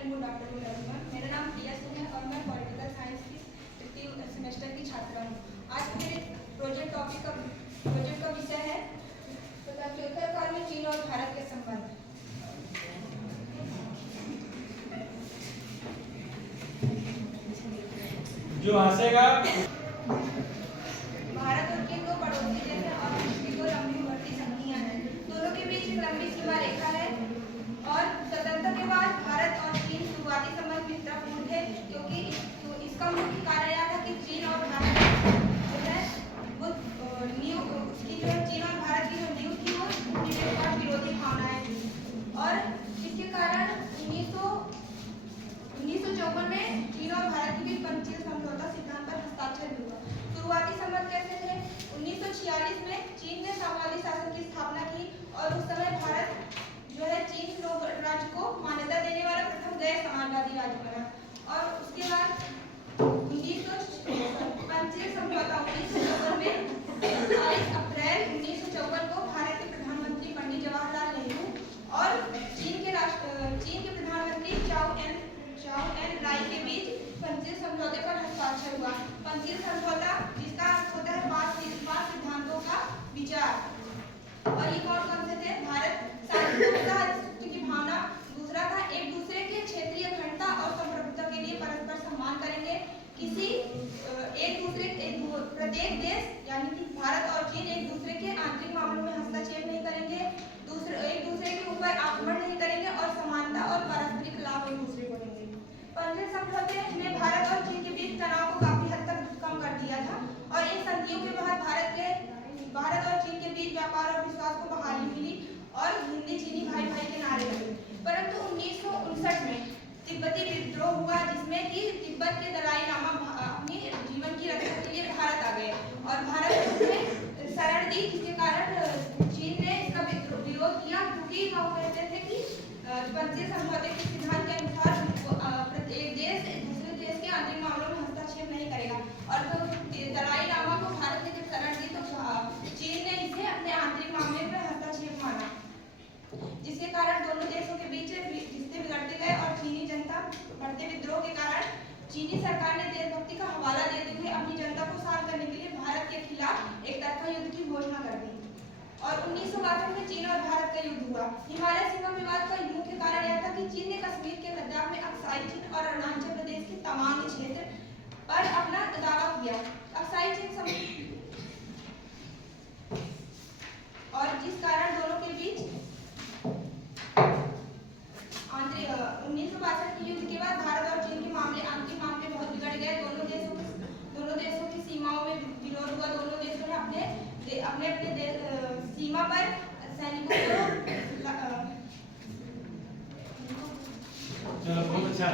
And good afternoon everyone. मेरा नाम प्रिया सिंह है और मैं पॉलिटिकल साइंस की तृतीय सेमेस्टर की छात्रा हूँ। आज मेरे प्रोजेक्ट का विषय है तथा 74 काल में चीन और भारत के संबंध। जो हंसेगा। भारत और चीन दो पड़ोसी देश हैं और इसकी दो लंबी उभरती संधियां हैं। दोनों के बीच एक लंबी सीमा रेखा है और स्वतंत्रता के बाद भारत और चीन शुरुआती संबंध मित्रपूर्ण थे, क्योंकि इसका मुख्य कारण यह था कि चीन और भारत जो है चीन और भारत की जो नींव थी वो निरंतर विरोधी भावनाएं थी और इसके कारण 1954 में चीन और भारत के बीच पंचशील समझौता सिद्धांत पर हस्ताक्षर हुआ। शुरुआती संबंध कैसे थे? 1946 में चीन ने साम्यवादी शासन की स्थापना की और उस समय भारत जो है चीन राज्य को मान्यता देने वाला प्रथम गैर समाजवादी राज्य बना। और उसके बाद 1954 समझौता 1954 में 22 अप्रैल 1954 को भारत के प्रधानमंत्री पंडित जवाहरलाल नेहरू और चीन के प्रधानमंत्री चाउ एन लाई के बीच पंचशील समझौते पर हस्ताक्षर हुआ। पंचशील समझौता जिसका अर्थ होता है पांच सिद्धांतों का विचार। और ये कौन से थे? भारत सार्वभौमिकता की भावना, दूसरा था एक दूसरे के क्षेत्रीय अखंडता और संप्रभुता के लिए परस्पर सम्मान करेंगे, प्रत्येक देश यानी कि भारत और चीन एक दूसरे के आंतरिक मामलों में हस्तक्षेप नहीं करेंगे, एक दूसरे के ऊपर आक्रमण नहीं करेंगे और समानता और पारस्परिक लाभ एक दूसरे को देंगे। पंचशील समझौते ने भारत और चीन के बीच तनाव को काफी हद तक कम कर दिया था और इन संधियों के बाद भारत और चीन के बीच व्यापार और विश्वास को बहाली मिली और हिंदी चीनी भाई भाई के नारे लगे। परंतु 1959 में तिब्बती विद्रोह हुआ, जिसमें कि तिब्बत के दलाई लामा अपनी जीवन की रक्षा के लिए भारत आ गए और भारत ने शरण दी, जिसके कारण चीन ने इसका विरोध किया, क्योंकि वो कहते थे कि पंचशील समझौते के सिद्धांत के अनुसार एक देश दूसरे देश के आंतरिक मामलों में हस्तक्षेप नहीं करेगा। और तो दलाई लामा को भारत ने जब शरण दी तो चीन ने इसे अपने आंतरिक मामले में हस्तक्षेप माना, जिसके कारण दोनों देशों के बीच रिश्ते बिगड़ते गए और चीनी जनता बढ़ते विद्रोह के कारण चीनी सरकार ने देशभक्ति का हवाला देते हुए अपनी जनता को शांत करने के लिए भारत के खिलाफ एक तरफा युद्ध की घोषणा कर दी और 1962 में चीन और भारत का युद्ध हुआ। हिमालय सीमा विवाद का मुख्य कारण यह था कि चीन ने कश्मीर के लद्दाख में अक्साई चीन और अरुणाचल प्रदेश के तमाम क्षेत्र पर अपना दावा किया। अक्साई चीन और जिस कारण दोनों के बीच 1962 के युद्ध के बाद भारत और चीन के आंतरिक मामले बहुत बिगड़ गए। दोनों देशों की सीमाओं में विरोध हुआ। दोनों देशों ने अपने सीमा पर सैनिकों को चलो बहुत अच्छा।